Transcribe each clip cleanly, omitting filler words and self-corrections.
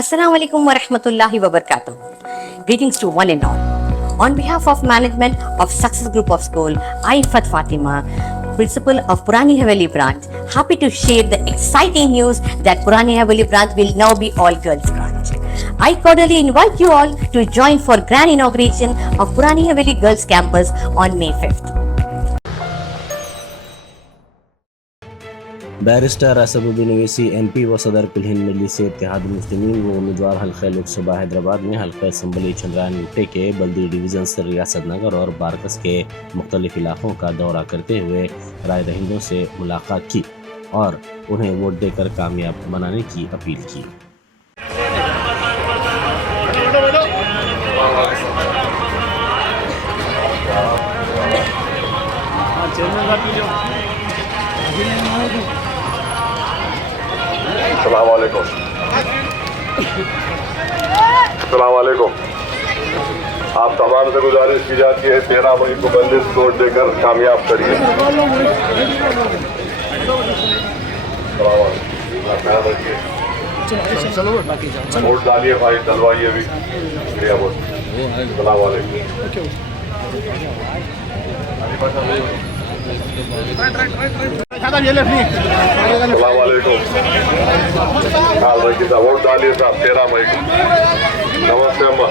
Assalamu alaikum wa rahmatullahi wa barakatuh. Greetings to one and all. On behalf of management of Success Group of School, I, Fat Fatima, principal of Purani Haveli branch, happy to share the exciting news that Purani Haveli branch will now be all girls branch. I cordially invite you all to join for grand inauguration of Purani Haveli Girls Campus on May 5th. Barrister Asaduddin Owaisi MP व सदर कुल हिंद मजलिस इत्तेहाद मुस्लिमीन व उम्मीदवार हल्का लोकसभा हैदराबाद में हल्का assembly Chandrayaan Gutte के बल्दी division से रियासत नगर और बारकस के मुख्तलिफ इलाकों का दौरा करते हुए राय दहिंदों से मुलाकात की और उन्हें वोट देकर कामयाब बनाने की अपील की। अस्सलामुअलैकुम। आप तमाम से गुजारिश की जाती है 13 मई को बंदिश वोट देकर कामयाब करिए। वोट डालिए भाई, डलवाइए भी। वोट डालिए साहब 13 मई को। नमस्ते अम्मा,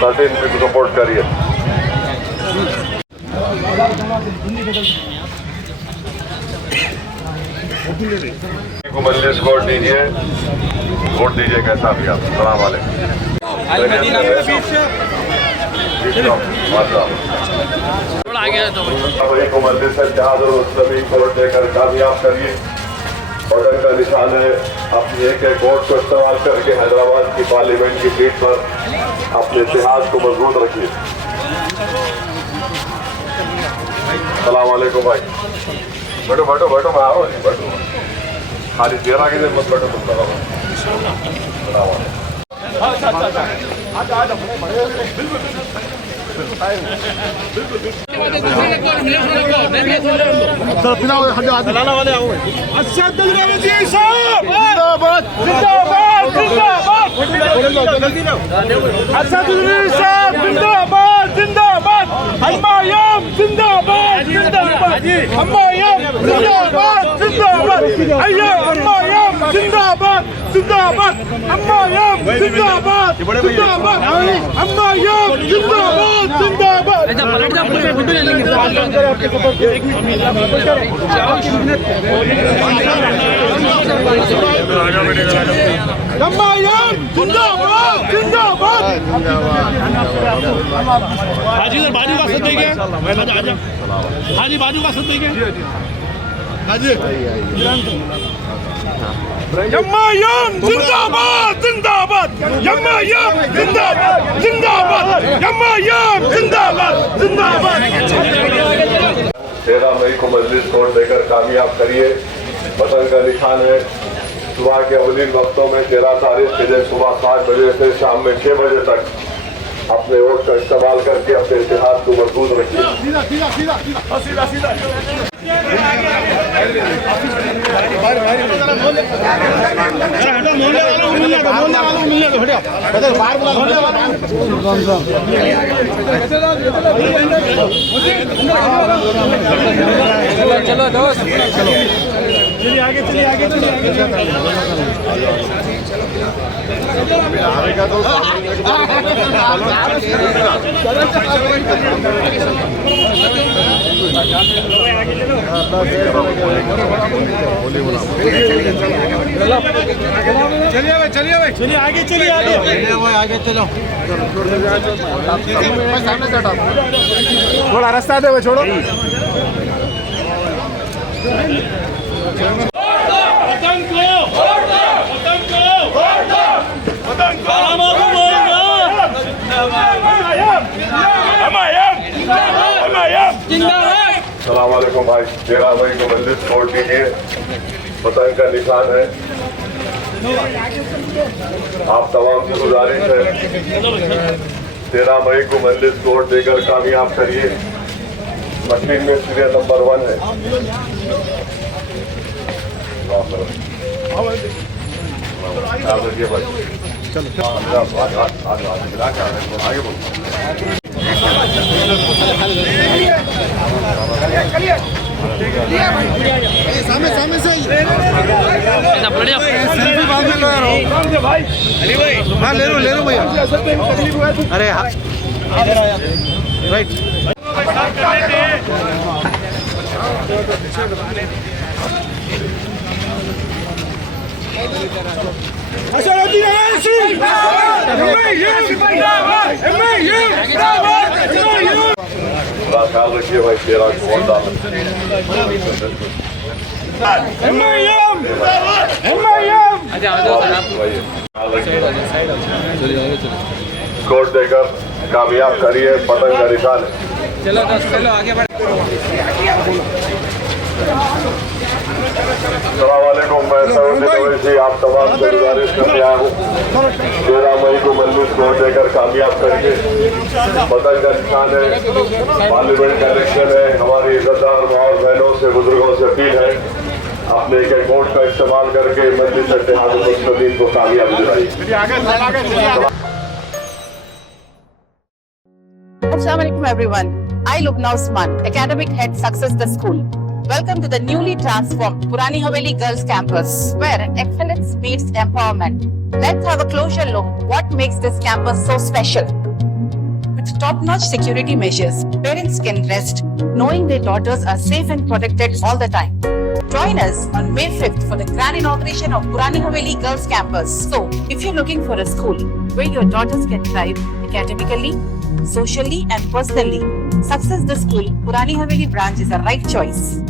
13 मई को सपोर्ट करिए। मजलिस वोट दीजिए, वोट दीजिए कैसा भी आप। सलाम वालेकुम। मजलिस वोट देकर कामयाब करिए। ऑर्डर का निशान है अपने एक वोट को इस्तेमाल करके हैदराबाद की पार्लियामेंट की सीट पर अपने इतिहास को मजबूत रखिए। सलाम वालेकुम भाई। बैठो बैठो बैठो, मैं आओ बैठो। खाली 13 के दिन मत बैठो तुम। सलाम वालेकुम। हाजी इधर बाजू का सद देंगे। हाजी बाजू का सद देंगे। हाजी यम्मायम जिंदाबाद जिंदाबाद, यम्मायम जिंदाबाद जिंदाबाद, यम्मायम जिंदाबाद जिंदाबाद। 13 मई को मजलिस वोट देकर कामयाब करिए। वतन का निशान है सुबह के अवलीन वक्तों में 13 तारीख के दिन सुबह 7 बजे से शाम में 6 बजे तक अपने वोट का इस्तेमाल करके अपने इतिहास को मजबूत रखिए। चलो दोस्त, चलिए आगे चलिए आगे चलिए आगे का दोस्त। चलिए भाई चलिए भाई चलिए आगे चलिए आगे आगे चलो। सामने से हटाओ, थोड़ा रास्ता दे भाई, छोड़ो। सलाम वालेकुम भाई। 13 मई को मजलिस वोट दीजिए। वतन का निशान है। आप तमाम से गुजारिश है 13 मई को मजलिस वोट देकर कामयाब करिए। मशीन में सीरियल नंबर 1 है। ख्याल रखिए भाई। आगे बोलो। हाँ ले लो भैया अरे हाँ राइट थोड़ा ख्याल रखिए भाई, तेरा कौन डाल स्कोर देकर कामयाब करिए पतंग का निशान। अस्सलामुअलैकुम, मैं सऊदी अरब आप तमाम से गुजारिश करने आया हूँ 13 मई को मजलिस स्कोर देकर कामयाब करिए। पतंग का निशान है, पार्लियामेंट का इलेक्शन है। हमारी इज्जतदार माँ और बहनों से बुजुर्गों से अपील है, अपने एक वोट का इस्तेमाल करके मजलिस इत्तेहाद मुस्लिमीन को कामयाबी दिलाइए। Assalamualaikum everyone. I Lubna Usman, Academic Head Success the School. Welcome to the newly transformed Purani Haveli Girls Campus, where excellence meets empowerment. Let's have a closer look what makes this campus so special. With top-notch security measures, parents can rest knowing their daughters are safe and protected all the time. Join us on May 5th for the grand inauguration of Purani Haveli Girls Campus. So, if you're looking for a school where your daughters can thrive academically, socially and personally, Success the School Purani Haveli branch is the right choice.